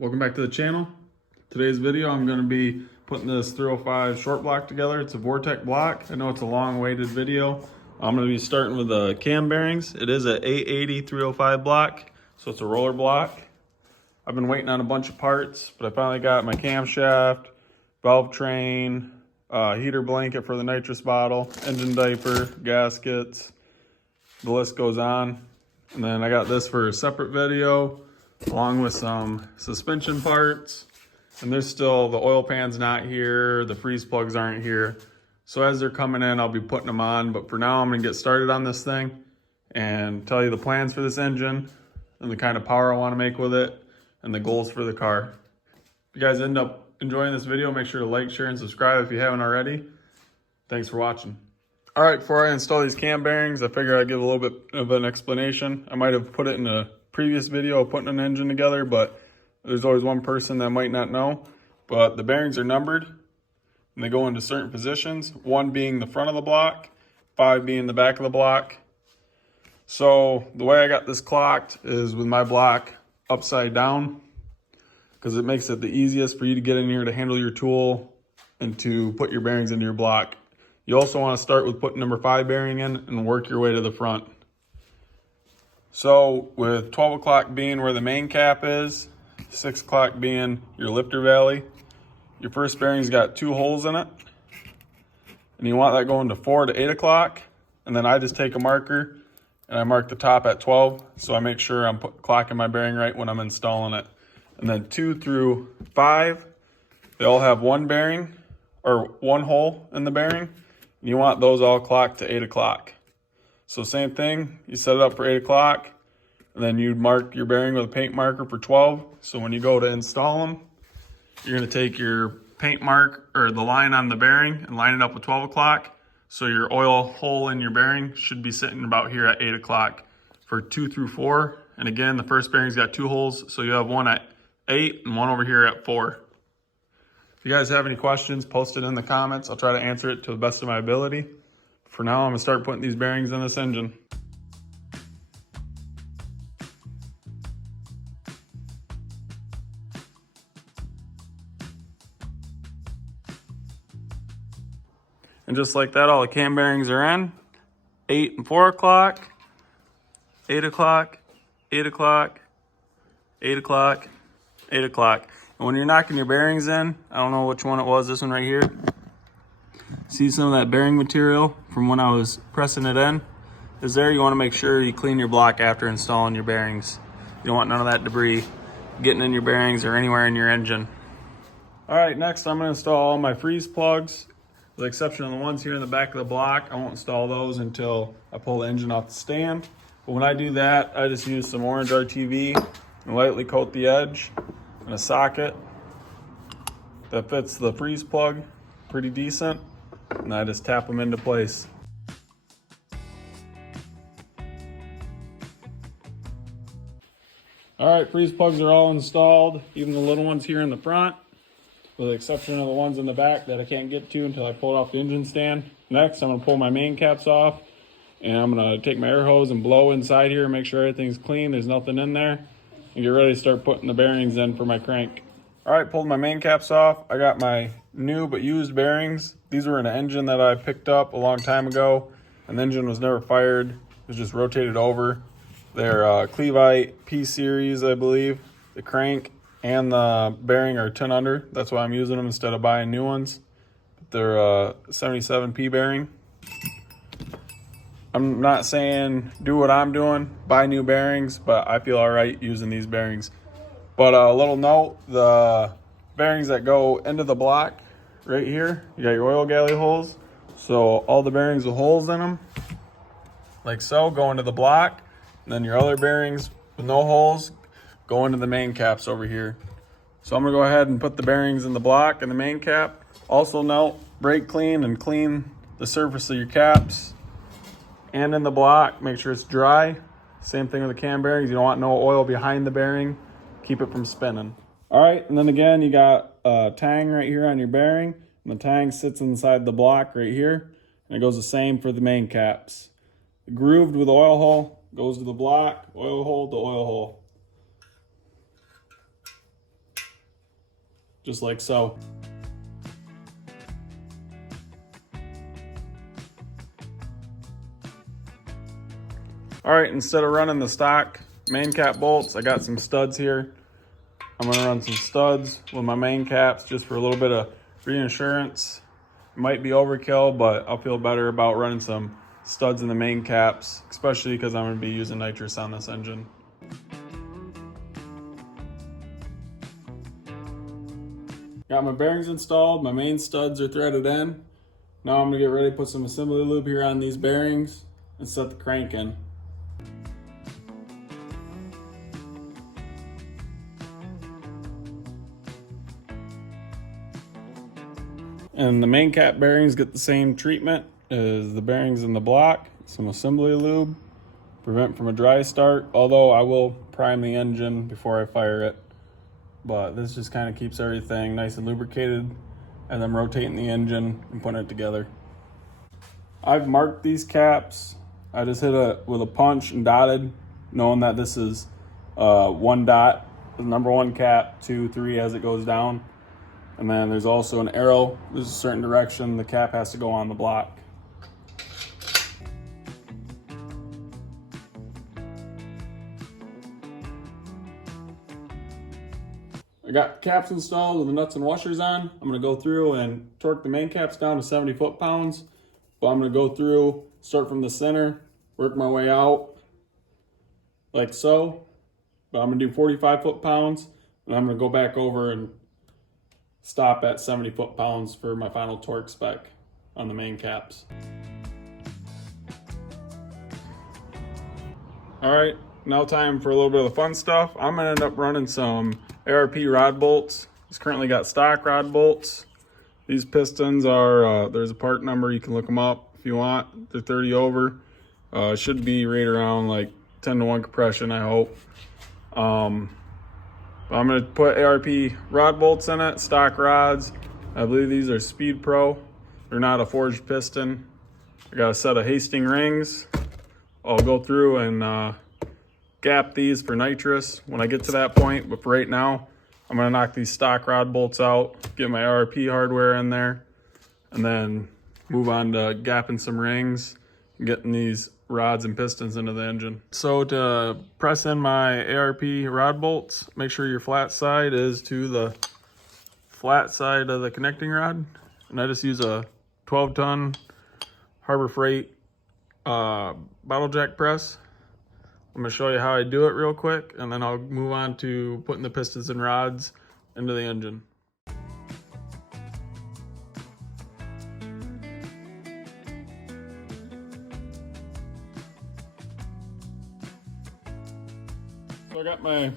Welcome back to the channel. Today's video I'm going to be putting this 305 short block together. It's a vortec block. I know it's a long awaited video. I'm going to be starting with the cam bearings. It is a 880 305 block, so it's a roller block. I've been waiting on a bunch of parts, but I finally got my camshaft, valve train, heater blanket for the nitrous bottle, engine diaper, gaskets, the list goes on. And then I got this for a separate video, along with some suspension parts. And there's still, the oil pan's not here, the freeze plugs aren't here. So as they're coming in, I'll be putting them on. But for now, I'm gonna get started on this thing and tell you the plans for this engine and the kind of power I wanna make with it and the goals for the car. If you guys end up enjoying this video, make sure to like, share, and subscribe if you haven't already. Thanks for watching. All right, before I install these cam bearings, I figure I'd give a little bit of an explanation. I might have put it in a previous video of putting an engine together, but there's always one person that might not know. But the bearings are numbered and they go into certain positions, 1 being the front of the block, 5 being the back of the block. So the way I got this clocked is with my block upside down, because it makes it the easiest for you to get in here to handle your tool and to put your bearings into your block. You also want to start with putting number 5 bearing in and work your way to the front. So with 12 o'clock being where the main cap is, 6 o'clock being your lifter valley, your first bearing's got 2 holes in it. And you want that going to 4 to 8 o'clock. And then I just take a marker and I mark the top at 12. So I make sure I'm clocking my bearing right when I'm installing it. And then 2 through 5, they all have 1 bearing or 1 hole in the bearing. You want those all clocked to 8 o'clock. So same thing, you set it up for 8 o'clock, and then you mark your bearing with a paint marker for 12. So when you go to install them, you're gonna take your paint mark or the line on the bearing and line it up with 12 o'clock. So your oil hole in your bearing should be sitting about here at 8 o'clock for 2 through 4. And again, the first bearing's got 2 holes, so you have 1 at 8 and 1 over here at 4. If you guys have any questions, post it in the comments. I'll try to answer it to the best of my ability. For now, I'm gonna start putting these bearings in this engine. And just like that, all the cam bearings are in. 8 and 4 o'clock, 8 o'clock, 8 o'clock, 8 o'clock, 8 o'clock. And when you're knocking your bearings in, I don't know which one it was, this one right here. See some of that bearing material from when I was pressing it in is there. You want to make sure you clean your block after installing your bearings. You don't want none of that debris getting in your bearings or anywhere in your engine. All right, next I'm going to install all my freeze plugs, with the exception of the ones here in the back of the block. I won't install those until I pull the engine off the stand. But when I do that, I just use some orange RTV and lightly coat the edge and a socket that fits the freeze plug pretty decent, and I just tap them into place. All right, freeze plugs are all installed, even the little ones here in the front, with the exception of the ones in the back that I can't get to until I pull it off the engine stand. Next, I'm gonna pull my main caps off, and I'm gonna take my air hose and blow inside here and make sure everything's clean, there's nothing in there, and get ready to start putting the bearings in for my crank. All right, pulled my main caps off. I got my new but used bearings. These were in an engine that I picked up a long time ago, and the engine was never fired. It was just rotated over. They're Clevite P-Series, I believe. The crank and the bearing are 10 under. That's why I'm using them instead of buying new ones. They're 77P bearing. I'm not saying do what I'm doing, buy new bearings, but I feel all right using these bearings. But a little note, the bearings that go into the block right here, you got your oil galley holes. So all the bearings with holes in them, like so, go into the block. And then your other bearings with no holes go into the main caps over here. So I'm gonna go ahead and put the bearings in the block and the main cap. Also note, brake clean and clean the surface of your caps and in the block. Make sure it's dry. Same thing with the cam bearings. You don't want no oil behind the bearing. Keep it from spinning. All right, and then again, you got a tang right here on your bearing, and the tang sits inside the block right here, and it goes the same for the main caps. Grooved with oil hole goes to the block, oil hole to oil hole. just like so. All right, instead of running the stock main cap bolts, I got some studs here. I'm gonna run some studs with my main caps just for a little bit of reassurance. It might be overkill, but I'll feel better about running some studs in the main caps, especially because I'm gonna be using nitrous on this engine. Got my bearings installed, my main studs are threaded in. Now I'm gonna get ready to put some assembly lube here on these bearings and set the crank in. And the main cap bearings get the same treatment as the bearings in the block. Some assembly lube, prevent from a dry start, although I will prime the engine before I fire it. But this just kind of keeps everything nice and lubricated, and then rotating the engine and putting it together. I've marked these caps. I just hit it with a punch and dotted, knowing that this is one dot, the number one cap, 2, 3 as it goes down. And then there's also an arrow. There's a certain direction the cap has to go on the block. I got the caps installed with the nuts and washers on. I'm gonna go through and torque the main caps down to 70 foot-pounds. But I'm gonna go through, start from the center, work my way out like so. But I'm gonna do 45 foot-pounds, and I'm gonna go back over and stop at 70 foot-pounds for my final torque spec on the main caps. All right, now time for a little bit of the fun stuff. I'm gonna end up running some ARP rod bolts. It's currently got stock rod bolts. These pistons are, there's a part number, you can look them up if you want. They're 30 over. Should be right around like 10-to-1 compression, I hope. I'm going to put ARP rod bolts in it, stock rods. I believe these are Speed Pro. They're not a forged piston. I got a set of Hastings rings. I'll go through and gap these for nitrous when I get to that point. But for right now, I'm going to knock these stock rod bolts out, get my ARP hardware in there, and then move on to gapping some rings and getting these rods and pistons into the engine. So to press in my ARP rod bolts, make sure your flat side is to the flat side of the connecting rod. And I just use a 12-ton Harbor Freight bottle jack press. I'm gonna show you how I do it real quick, and then I'll move on to putting the pistons and rods into the engine. So I got my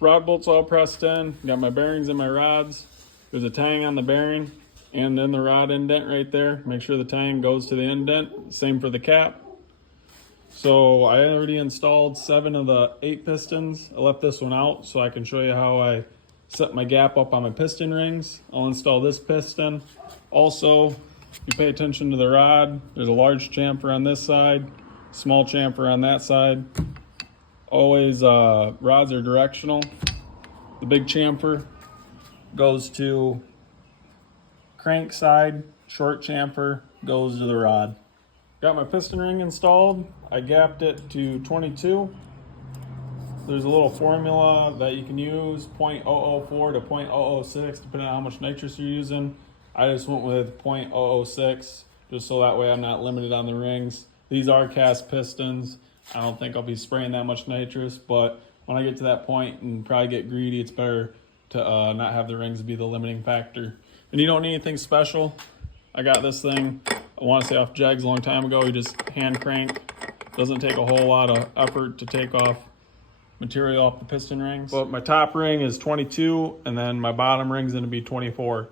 rod bolts all pressed in, got my bearings and my rods. There's a tang on the bearing and then the rod indent right there. Make sure the tang goes to the indent. Same for the cap. So I already installed 7 of the 8 pistons. I left this one out so I can show you how I set my gap up on my piston rings. I'll install this piston. Also, you pay attention to the rod. There's a large chamfer on this side, small chamfer on that side. Always rods are directional. The big chamfer goes to crank side, short chamfer goes to the rod. Got my piston ring installed. I gapped it to 22. There's a little formula that you can use, 0.004 to 0.006, depending on how much nitrous you're using. I just went with 0.006, just so that way I'm not limited on the rings. These are cast pistons. I don't think I'll be spraying that much nitrous, but when I get to that point and probably get greedy, it's better to not have the rings be the limiting factor. And you don't need anything special. I got this thing, I want to say off Jegs a long time ago. You just hand crank. Doesn't take a whole lot of effort to take off material off the piston rings. But my top ring is 22, and then my bottom ring's gonna be 24.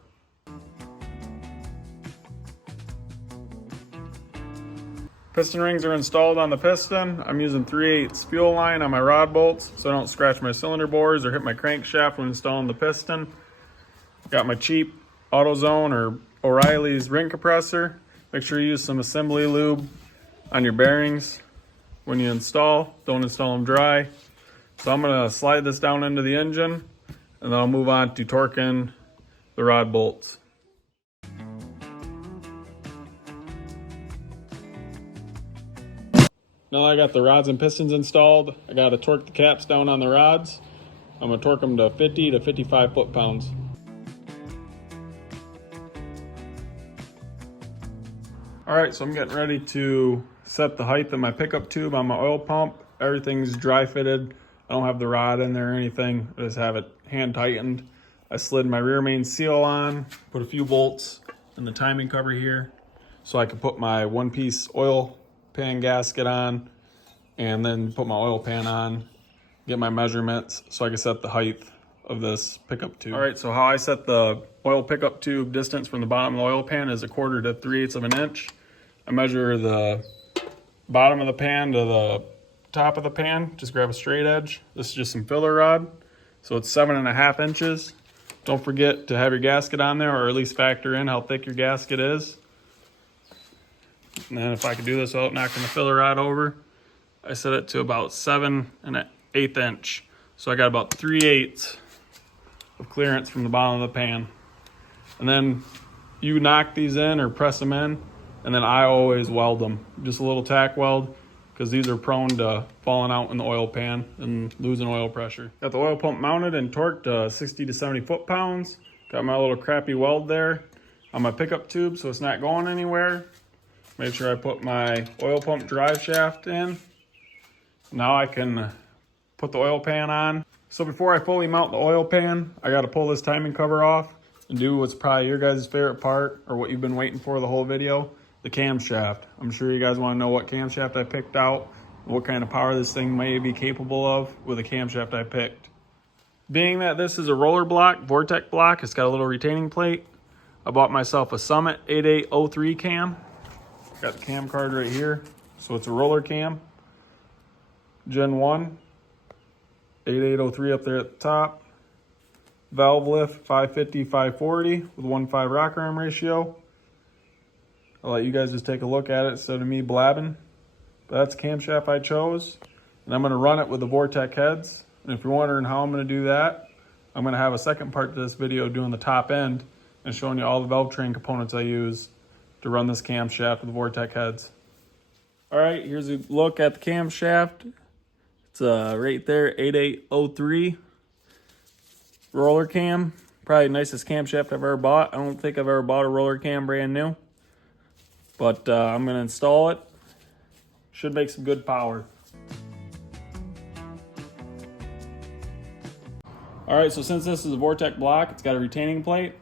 Piston rings are installed on the piston. I'm using 3/8 fuel line on my rod bolts so I don't scratch my cylinder bores or hit my crankshaft when installing the piston. Got my cheap AutoZone or O'Reilly's ring compressor. Make sure you use some assembly lube on your bearings when you install. Don't install them dry. So I'm gonna slide this down into the engine, and then I'll move on to torquing the rod bolts. Now I got the rods and pistons installed. I got to torque the caps down on the rods. I'm going to torque them to 50 to 55 foot-pounds. All right, so I'm getting ready to set the height of my pickup tube on my oil pump. Everything's dry fitted. I don't have the rod in there or anything. I just have it hand tightened. I slid my rear main seal on, put a few bolts in the timing cover here so I can put my one-piece oil pan gasket on and then put my oil pan on, get my measurements so I can set the height of this pickup tube. All right, so how I set the oil pickup tube distance from the bottom of the oil pan is 1/4 to 3/8 of an inch. I measure the bottom of the pan to the top of the pan, just grab a straight edge. This is just some filler rod, so it's 7.5 inches. Don't forget to have your gasket on there, or at least factor in how thick your gasket is. And then if I could do this without knocking the filler rod over, I set it to about 7.1/8 inch. So I got about 3/8 of clearance from the bottom of the pan. And then you knock these in or press them in, and then I always weld them. Just a little tack weld, because these are prone to falling out in the oil pan and losing oil pressure. Got the oil pump mounted and torqued to 60 to 70 foot-pounds. Got my little crappy weld there on my pickup tube so it's not going anywhere. Make sure I put my oil pump drive shaft in. Now I can put the oil pan on. So before I fully mount the oil pan, I got to pull this timing cover off and do what's probably your guys' favorite part, or what you've been waiting for the whole video, the camshaft. I'm sure you guys want to know what camshaft I picked out, what kind of power this thing may be capable of with the camshaft I picked. Being that this is a roller block, vortec block, it's got a little retaining plate. I bought myself a Summit 8803 cam. Got the cam card right here. So it's a roller cam. Gen 1. 8803 up there at the top. Valve lift 550, 540 with 1:5 rocker arm ratio. I'll let you guys just take a look at it instead of me blabbing. But that's the camshaft I chose. And I'm going to run it with the vortec heads. And if you're wondering how I'm going to do that, I'm going to have a second part to this video doing the top end and showing you all the valve train components I use to run this camshaft with the vortec heads. All right, here's a look at the camshaft. It's right there, 8803 roller cam. Probably the nicest camshaft I've ever bought. I don't think I've ever bought a roller cam brand new. But I'm going to install it. Should make some good power. All right, so since this is a vortec block, it's got a retaining plate.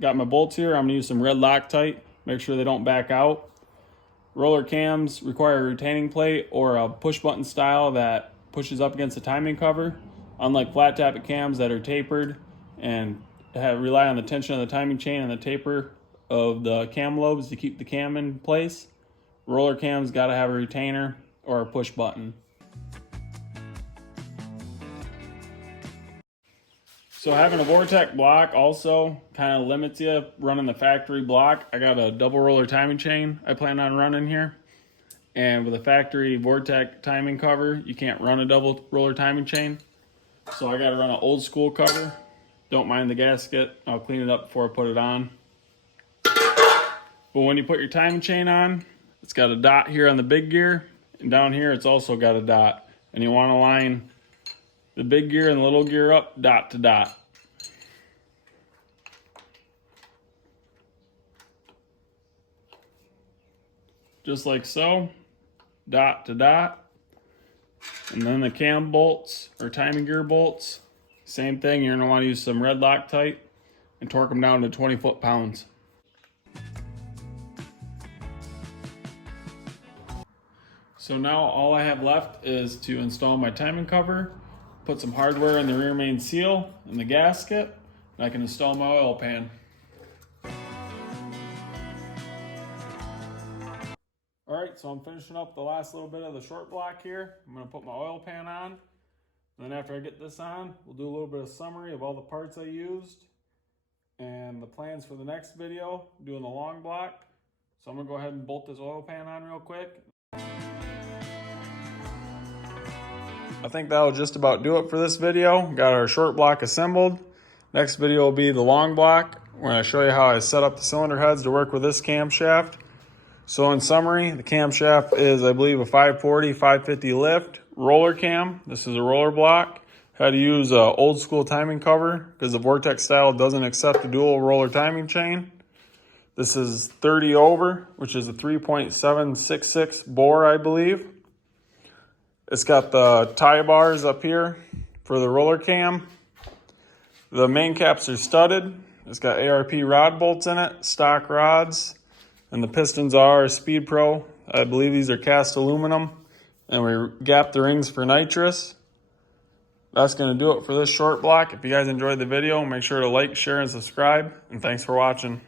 Got my bolts here. I'm going to use some red Loctite. Make sure they don't back out. Roller cams require a retaining plate or a push button style that pushes up against the timing cover. Unlike flat tappet cams that are tapered and rely on the tension of the timing chain and the taper of the cam lobes to keep the cam in place, roller cams got to have a retainer or a push button. So having a vortec block also kind of limits you running the factory block. I got a double roller timing chain I plan on running here. And with a factory vortec timing cover, you can't run a double roller timing chain. So I got to run an old school cover. Don't mind the gasket. I'll clean it up before I put it on. But when you put your timing chain on, it's got a dot here on the big gear. And down here, it's also got a dot. And you want to line the big gear and the little gear up dot to dot. Just like so, dot to dot. And then the cam bolts or timing gear bolts, same thing. You're gonna want to use some red Loctite and torque them down to 20 foot-pounds. So now all I have left is to install my timing cover, put some hardware in the rear main seal and the gasket, and I can install my oil pan. All right, so I'm finishing up the last little bit of the short block here. I'm gonna put my oil pan on. And then after I get this on, we'll do a little bit of summary of all the parts I used and the plans for the next video, doing the long block. So I'm gonna go ahead and bolt this oil pan on real quick. I think that'll just about do it for this video. Got our short block assembled. Next video will be the long block. We're going to show you how I set up the cylinder heads to work with this camshaft. So in summary, the camshaft is, I believe, a 540, 550 lift roller cam. This is a roller block. Had to use an old school timing cover because the vortec style doesn't accept a dual roller timing chain. This is 30 over, which is a 3.766 bore, I believe. It's got the tie bars up here for the roller cam. The main caps are studded. It's got ARP rod bolts in it, stock rods. And the pistons are Speed Pro. I believe these are cast aluminum. And we gapped the rings for nitrous. That's going to do it for this short block. If you guys enjoyed the video, make sure to like, share, and subscribe. And thanks for watching.